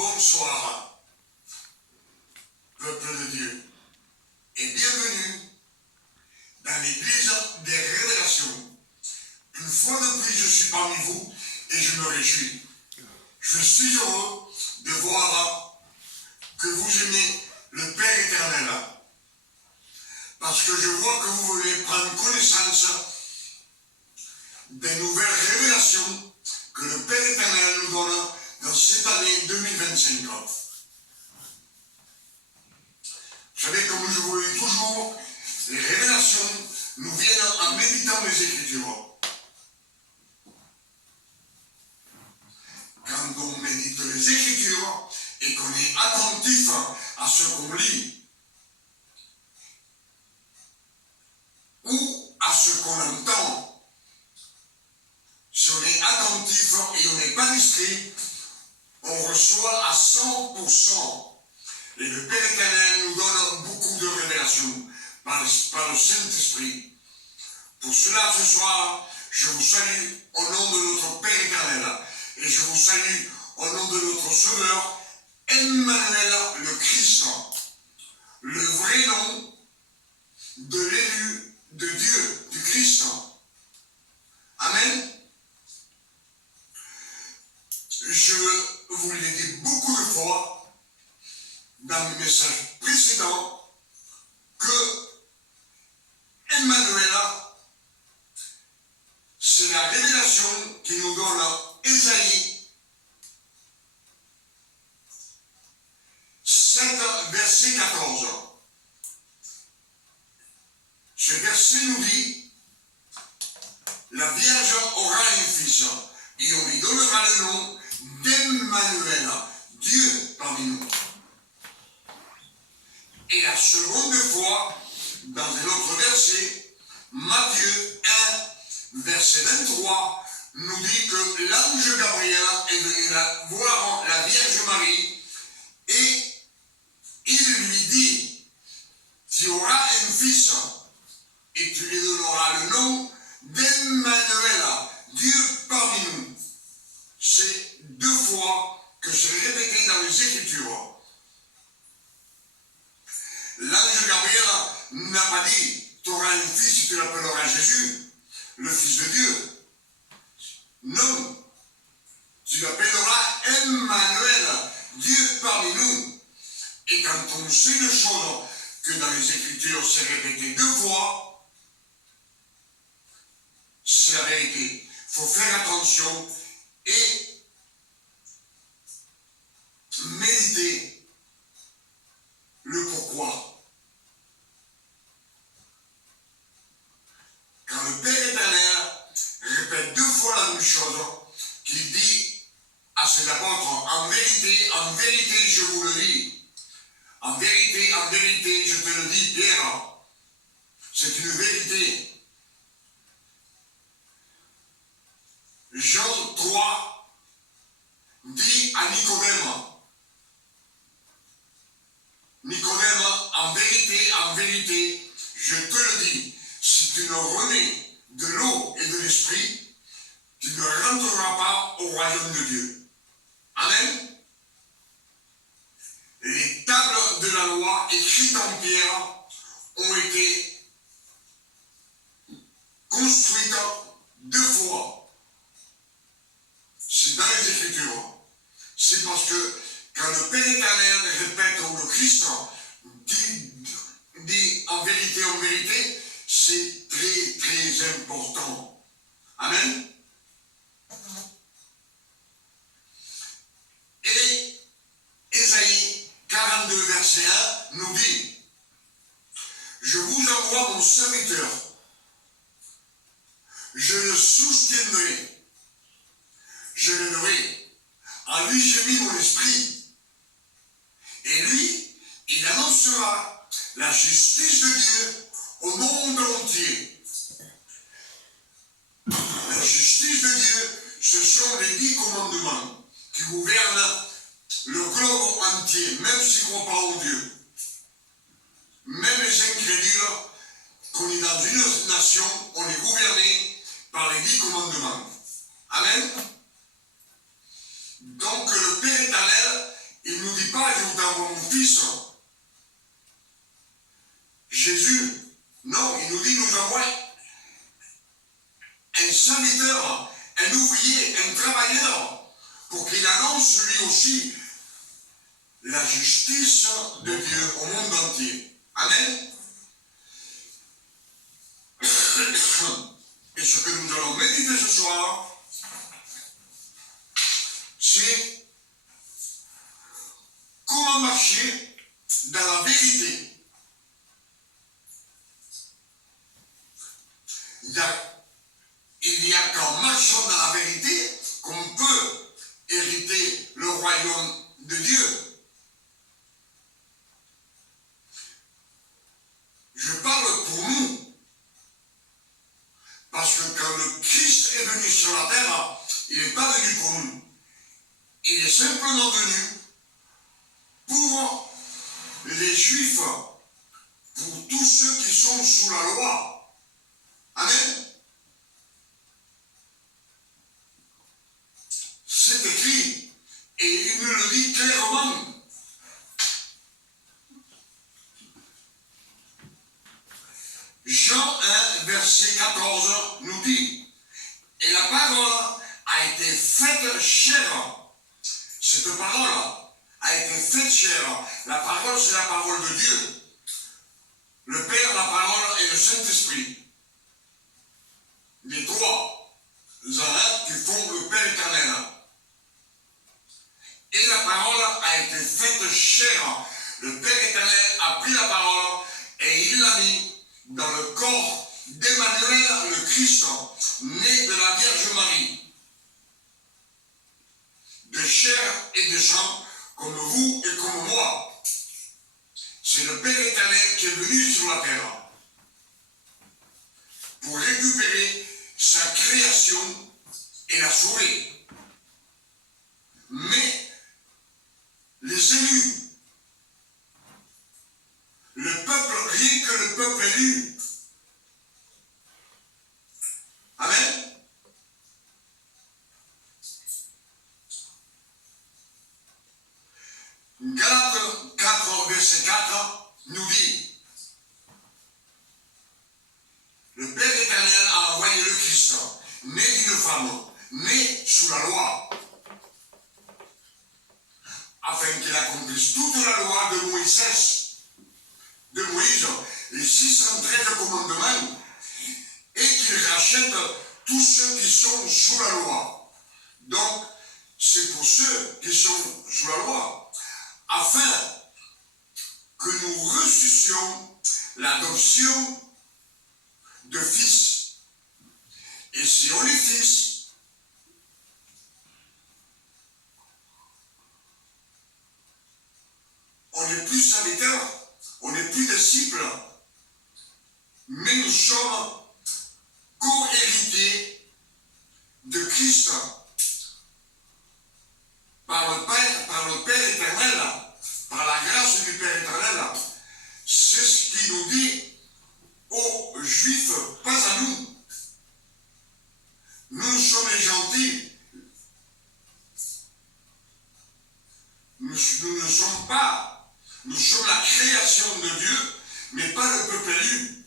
Bonsoir, peuple de Dieu, et bienvenue dans l'église des révélations. Une fois de plus, je suis parmi vous et je me réjouis. Je suis heureux de voir que vous aimez le Père éternel, parce que je vois que vous voulez prendre connaissance des nouvelles révélations que le Père éternel nous donne dans cette année 2025. Vous savez, comme je vous le dis toujours, les révélations nous viennent en méditant les Écritures. Quand on médite les Écritures et qu'on est attentif à ce qu'on lit ou à ce qu'on entend, si on est attentif et on n'est pas distrait, on reçoit à 100%. Et le Père éternel nous donne beaucoup de révélations par le Saint-Esprit. Pour cela, ce soir, je vous salue au nom de notre Père éternel. Et je vous salue au nom de notre Sauveur, Emmanuel le Christ. Le vrai nom de l'élu de Dieu, du Christ. Amen. Je vous l'ai dit beaucoup de fois dans mes messages précédents que Emmanuel, c'est la révélation qui nous donne Ésaïe 7, verset 14. Ce verset nous dit: la Vierge aura un fils et on lui donnera le nom d'Emmanuel, Dieu parmi nous. Et la seconde fois, dans un autre verset, Matthieu 1, verset 23, nous dit que l'ange Gabriel est venu voir la Vierge Marie et il lui dit: tu auras un fils et tu lui donneras le nom d'Emmanuel, Dieu parmi nous. C'est 2 fois que c'est répété dans les Écritures. L'ange Gabriel n'a pas dit: tu auras un fils et tu l'appelleras Jésus, le Fils de Dieu. Non, tu l'appelleras Emmanuel, Dieu parmi nous. Et quand on sait une chose que dans les Écritures c'est répété 2 fois, c'est la vérité. Il faut faire attention et méditer le pourquoi. Quand le Père éternel répète 2 fois la même chose, qu'il dit à ses apôtres: en vérité, je vous le dis. En vérité, je te le dis, Pierre. C'est une vérité. Jean 3 dit à Nicodème: Nicodème, en vérité, je te le dis, si tu ne renais de l'eau et de l'esprit, tu ne rentreras pas au royaume de Dieu. Amen. Les tables de la loi écrites en pierre ont été construites 2 fois. C'est dans les Écritures. C'est parce que quand le Père éternel répète, ou le Christ dit en vérité, c'est très très important. Amen. Et Ésaïe 42, verset 1 nous dit: je vous envoie mon serviteur, je le soutiendrai, je l'aiderai, en lui j'ai mis mon esprit, et lui, il annoncera la justice de Dieu au monde entier. La justice de Dieu, ce sont les 10 commandements qui gouvernent le globe entier, même s'ils ne croient pas en Dieu. Même les incrédules, qu'on est dans une nation, on est gouverné par les 10 commandements. Amen. Donc le Père éternel, justice. Jésus, non, il nous dit, nous envoie un serviteur, un ouvrier, un travailleur, pour qu'il annonce lui aussi la justice de Dieu au monde entier. Amen. Et ce que nous allons méditer ce soir, c'est comment marcher dans la vérité. Il y a qu'en marchant dans la vérité qu'on peut hériter le royaume de Dieu. Je parle pour nous, parce que quand le Christ est venu sur la terre, il n'est pas venu pour nous. Il est simplement venu pour les Juifs, pour tous ceux qui sont sous la loi. Amen. C'est écrit, et il nous le dit clairement. Jean 1, verset 14 nous dit, et la parole a été faite chair. Cette parole a été faite chair. La parole, c'est la parole de Dieu. Le Père, la parole et le Saint-Esprit. Les trois en qui font le Père éternel. Et la parole a été faite chair. Le Père éternel a pris la parole et il l'a mis dans le corps d'Emmanuel le Christ, né de la Vierge Marie, de chair et de sang, comme vous et comme moi. C'est le Père éternel qui est venu sur la terre pour récupérer sa création et la sauver. Mais les élus, le peuple, rien que le peuple élu. Amen. Galates 4, verset 4 nous dit, le Père éternel a envoyé le Christ, né d'une femme, né sous la loi, afin qu'il accomplisse toute la loi de Moïse, les 613 commandements, et qu'il rachète tous ceux qui sont sous la loi. Donc, c'est pour ceux qui sont sous la loi, afin que nous reçussions l'adoption de fils. Et si on est fils, on n'est plus serviteur. On n'est plus disciples, mais nous sommes co-héritiers de Christ par le Père éternel, par la grâce du Père éternel. C'est ce qui nous dit aux Juifs, pas à nous. Nous sommes les gentils. Nous ne sommes pas. Nous sommes la création de Dieu, mais pas le peuple élu.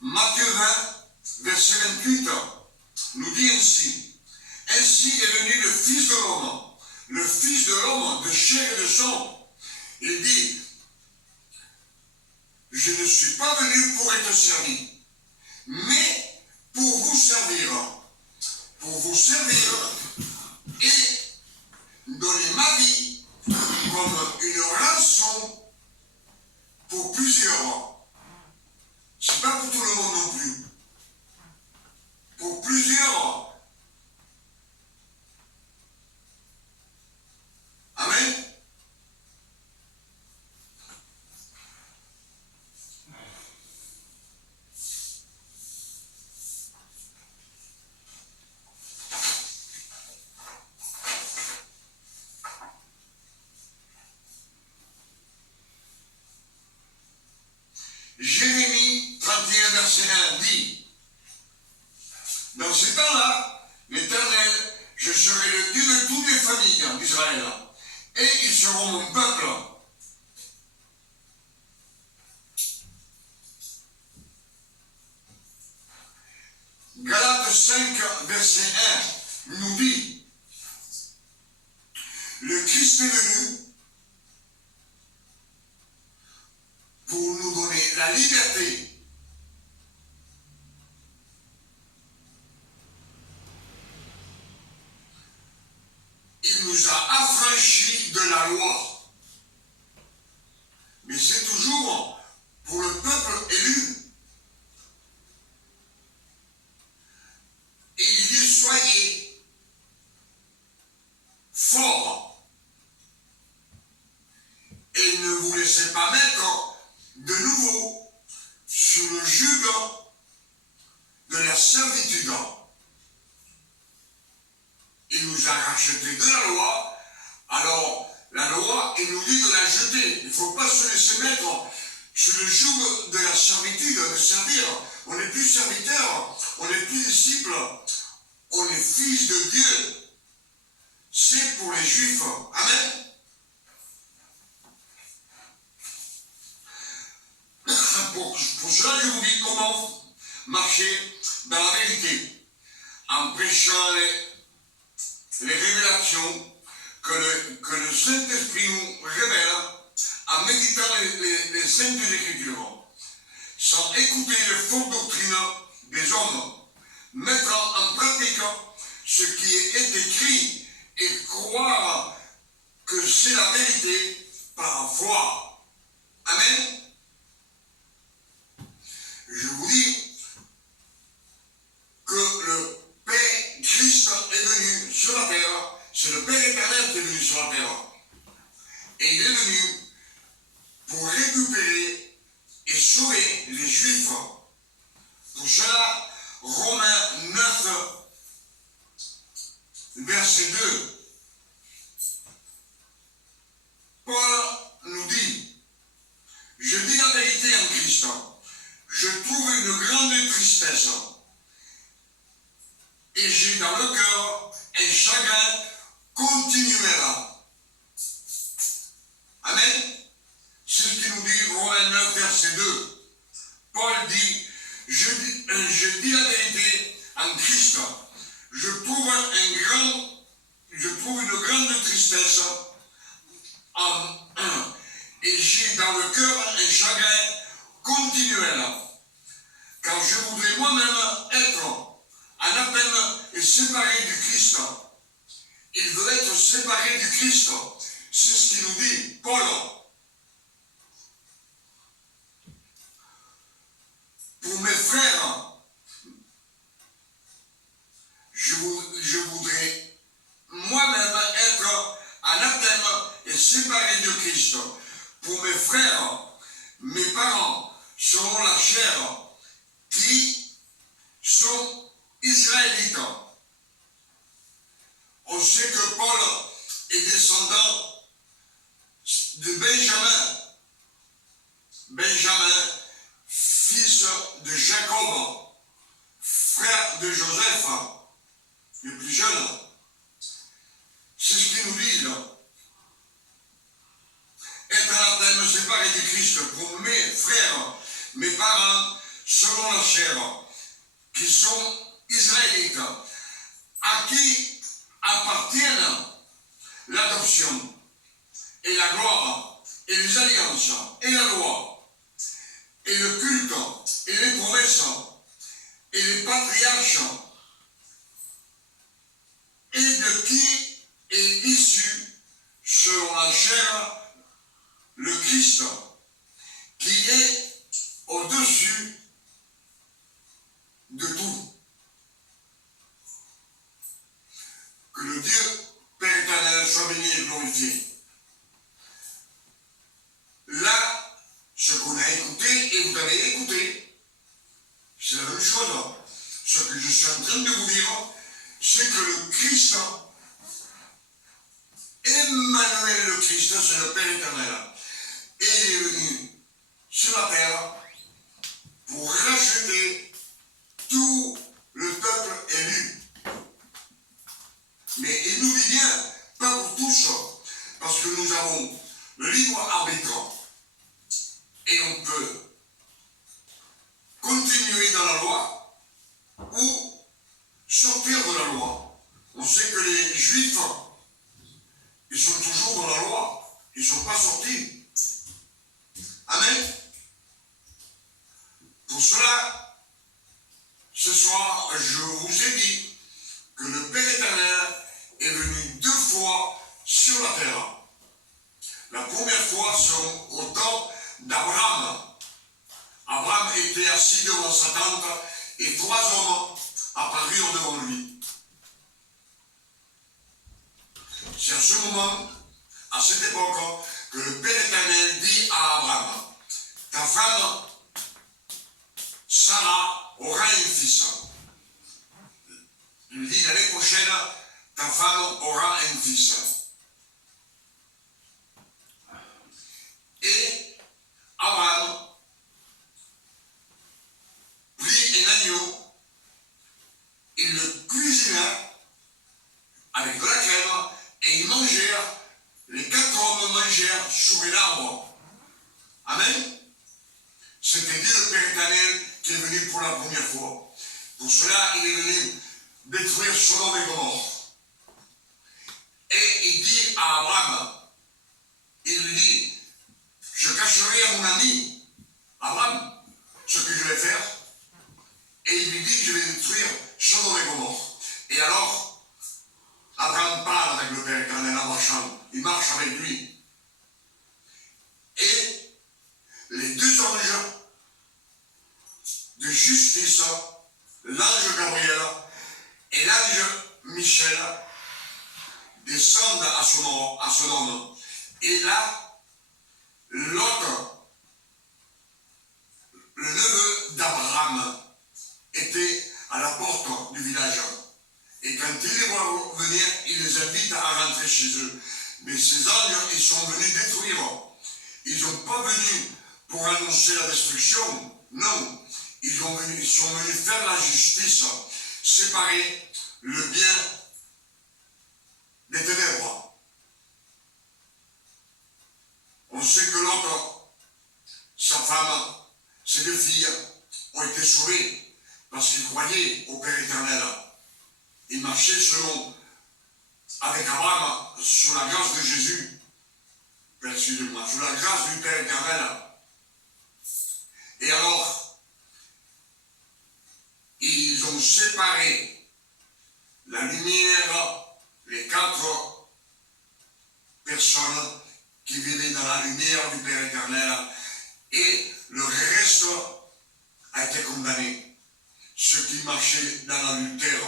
Matthieu 20, verset 28, nous dit ainsi, ainsi est venu le Fils de l'homme, de chair et de sang. Il dit, je ne suis pas venu pour être servi, mais pour vous servir et donner ma vie comme une rançon pour plusieurs. C'est pas pour tout le monde non plus. Pour plusieurs. Amen. Jérémie 31, verset 1 dit, dans ce temps-là, l'Éternel, je serai le Dieu de toutes les familles, Israël. Et ils seront mon peuple. Galates 5, verset 1 nous dit, le Christ est venu pour nous donner la liberté. Il nous a affranchis de la loi. Mais c'est toujours pour le peuple élu. Et il dit, soyez forts et ne vous laissez pas mettre de nouveau sous le joug de la servitude. Il nous a rachetés de la loi, alors la loi, il nous dit de la jeter. Il ne faut pas se laisser mettre sous le joug de la servitude, de servir. On n'est plus serviteur, on n'est plus disciple, on est fils de Dieu. C'est pour les Juifs. Amen. Pour cela, je vous dis comment marcher dans la vérité, en prêchant les révélations que le Saint-Esprit nous révèle, en méditant les Saintes Écritures, sans écouter les fausses doctrines des hommes, mettre en pratique ce qui est écrit et croire que c'est la vérité par foi. Amen. Je vous dis que le Père Christ est venu sur la terre, c'est le Père éternel qui est venu sur la terre. Et il est venu pour récupérer et sauver les Juifs. Pour cela, Romains 9, verset 2. Paul nous dit, je dis la vérité en Christ, je trouve une grande tristesse et j'ai dans le cœur un chagrin continuel. Amen. C'est ce qu'il nous dit Romains 9, verset 2. Paul dit, je dis la vérité en Christ, je trouve une grande tristesse et j'ai dans le cœur un chagrin continuel, car je voudrais moi-même être anathème et séparé du Christ. Il veut être séparé du Christ. C'est ce qu'il nous dit, Paul. Pour mes frères, je voudrais moi-même être anathème et séparé de Christ. Pour mes frères, mes parents, selon la chair, qui sont israélites. On sait que Paul est descendant de Benjamin. Benjamin, fils de Jacob, frère de Joseph, le plus jeune. C'est ce qu'il nous dit là. Être anathème séparé du Christ pour mes frères, mes parents, selon la chair, qui sont israélites, à qui appartiennent l'adoption et la gloire et les alliances et la loi et le culte et les promesses et les patriarches, et de qui est issu, selon la chair, le Christ, qui est au-dessus de tout. Que le Dieu Père éternel soit béni et glorifié. Là, ce qu'on a écouté et vous avez écouté, c'est la même chose. Ce que je suis en train de vous dire, c'est que le Christ, Emmanuel le Christ, c'est le Père éternel. Et il est venu sur la terre pour racheter tout le peuple élu. Mais il nous dit bien, pas pour tous, corps d'Abraham. Abraham était assis devant sa tente et 3 hommes apparurent devant lui. C'est à ce moment, à cette époque, que le Père éternel dit à Abraham, ta femme, Sarah, aura un fils. Il lui dit, l'année prochaine, ta femme aura un fils. Et Abraham prit un agneau, il le cuisina avec de la crème, et ils mangèrent, les 4 hommes mangèrent sur un arbre. Amen. C'était dit le Père éternel qui est venu pour la première fois. Pour cela, il est venu détruire Sodome et Gomorrhe. Et il dit à Abraham, il lui dit, je cacherai à mon ami Abraham ce que je vais faire. Et il lui dit, je vais détruire Sodome et Gomorrhe. Et alors, Abraham parle avec le Père éternel en marchant. Il marche avec lui. Et les 2 anges de justice, l'ange Gabriel et l'ange Michel, descendent à son homme. Et là, l'autre, le neveu d'Abraham, était à la porte du village. Et quand il les voit venir, il les invite à rentrer chez eux. Mais ces anges, ils sont venus détruire. Ils ne sont pas venus pour annoncer la destruction. Non. Ils sont venus faire la justice, séparer le bien des ténèbres. On sait que l'autre, sa femme, ses 2 filles ont été sauvées parce qu'ils croyaient au Père éternel. Ils marchaient avec Abraham sous la grâce de Jésus. Excusez-moi, sous la grâce du Père éternel. Et alors, ils ont séparé la lumière, les 4 personnes qui vivaient dans la lumière du Père éternel, et le reste a été condamné. Ceux qui marchaient dans l'adultère,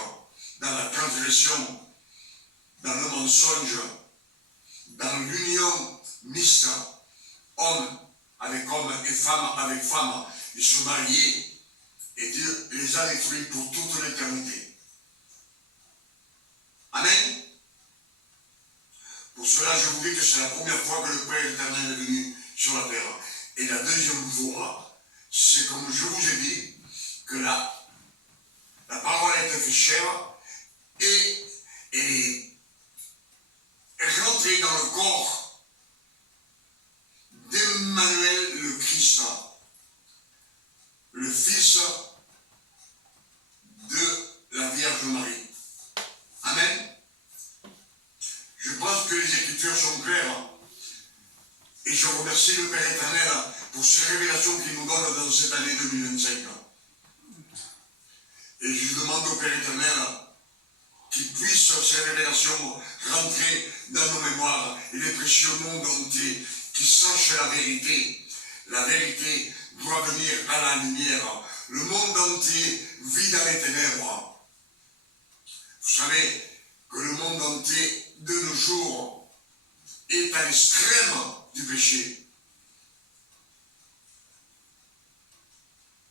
dans la transgression, dans le mensonge, dans l'union mixte, homme avec homme et femme avec femme, ils se mariaient et Dieu les a détruits pour toute l'éternité. Amen. Pour cela, je vous dis que c'est la première fois que le Père éternel est venu sur la terre. Et la deuxième fois, c'est comme je vous ai dit, que la parole a été faite chair et est rentrée dans le corps d'Emmanuel le Christ, le Fils de la Vierge Marie. Amen. Je pense que les Écritures sont claires et je remercie le Père éternel pour ces révélations qu'il nous donne dans cette année 2025. Et je demande au Père éternel qu'il puisse ces révélations rentrer dans nos mémoires et les précieux mondes entiers, qu'ils sachent la vérité. La vérité doit venir à la lumière. Le monde entier vit dans les ténèbres. Vous savez que le monde entier de nos jours est à l'extrême du péché.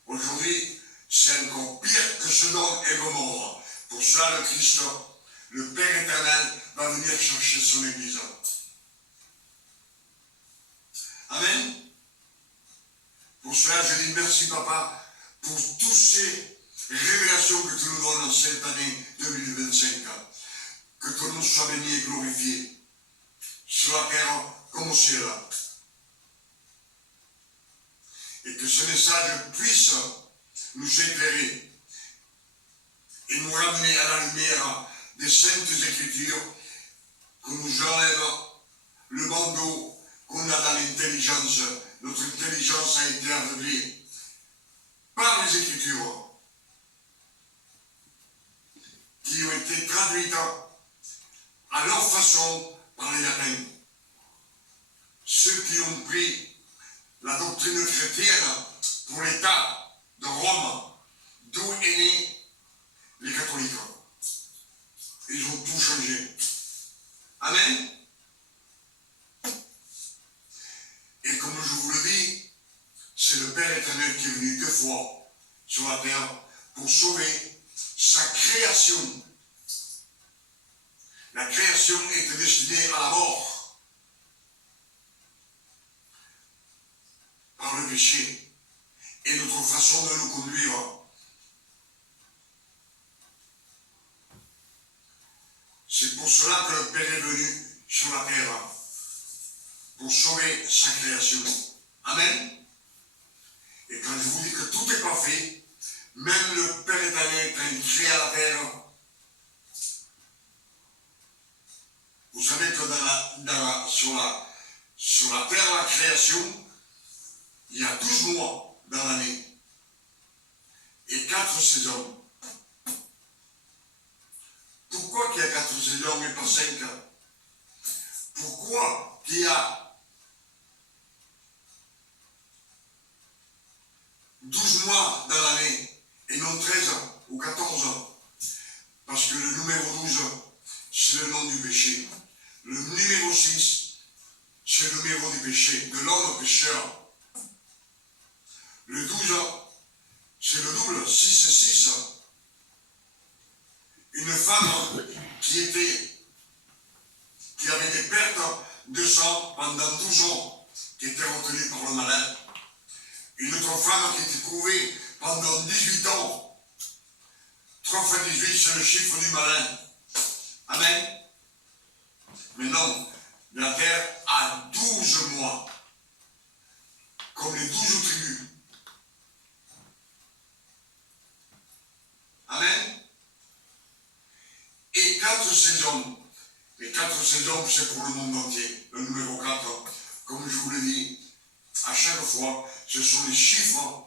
Aujourd'hui, c'est encore pire que Sodome et Gomorrhe. Pour cela, le Christ, le Père éternel, va venir chercher son Église. Amen. Pour cela, je dis merci, Papa, pour toutes ces révélations que tu nous donnes en cette année 2025. Que ton nom soit béni et glorifié, sur la terre comme au ciel. Et que ce message puisse nous éclairer et nous ramener à la lumière des saintes écritures, que nous enlève le bandeau qu'on a dans l'intelligence. Notre intelligence a été aveuglée par les Écritures qui ont été traduites à leur façon par les latins. Ceux qui ont pris la doctrine chrétienne pour l'État de Rome, d'où est né les catholiques. Ils ont tout changé. Amen. Et comme je vous le dis, c'est le Père éternel qui est venu 2 fois sur la terre pour sauver sa création. La création était destinée à la mort par le péché et notre façon de nous conduire. C'est pour cela que le Père est venu sur la terre, pour sauver sa création. Amen. Et quand je vous dis que tout est parfait, même le Père éternel, quand il crée la terre, vous savez que sur la terre, la création, il y a 12 mois dans l'année et 4 saisons. Pourquoi qu'il y a 4 saisons et pas 5? Pourquoi qu'il y a 12 mois dans l'année et non 13 ou 14? Parce que le numéro 12, c'est le nom du péché. Le numéro 6, c'est le numéro du péché, de l'homme pécheur. Le 12, c'est le double, 6 et 6. Une femme qui avait des pertes de sang pendant 12 ans, qui était retenue par le malin. Une autre femme qui était couvée pendant 18 ans. 3 fois 18, c'est le chiffre du malin. Amen. Mais non, la terre a 12 mois, comme les 12 tribus. Amen. Et 4 saisons. Les 4 saisons, c'est pour le monde entier. Le numéro 4, comme je vous l'ai dit, à chaque fois, ce sont les chiffres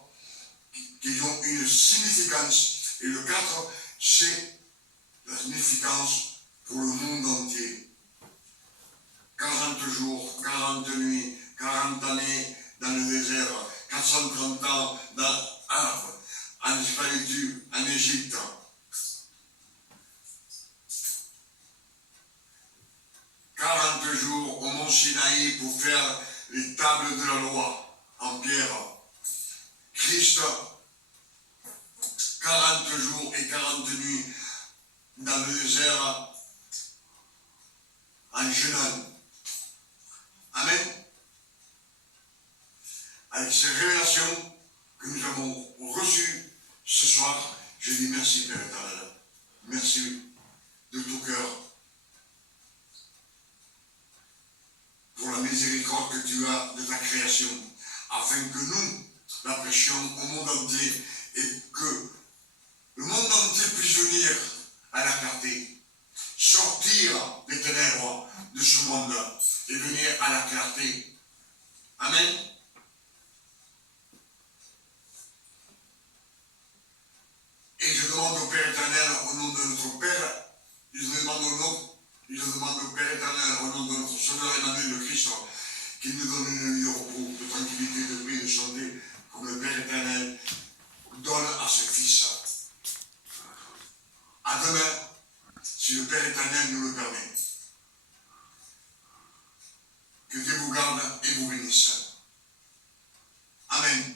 qui ont une significance. Et le 4, c'est la significance pour le monde entier. 40 jours, 40 nuits, 40 années dans le désert, 430 ans en esclavitude, en Égypte. 40 jours au mont Sinaï pour faire les tables de la loi en pierre. Christ, 40 jours et 40 nuits dans le désert en jeûnant. Amen. Avec ces révélations que nous avons reçues ce soir, je dis merci Père éternel. Merci de tout cœur pour la miséricorde que tu as de ta création, afin que nous la prêchions au monde entier et que le monde entier puisse venir à la clarté, sortir des ténèbres de ce monde et venir à la clarté. Amen. Et je demande au Père éternel, au nom de notre Père, je demande au Père éternel, au nom de notre Sauveur Emmanuel le Christ, qu'il nous donne une nuit de repos, de tranquillité, de paix, de santé, comme le Père éternel donne à ses fils. À demain, si le Père éternel nous le permet. Que Dieu vous garde et vous bénisse. Amen.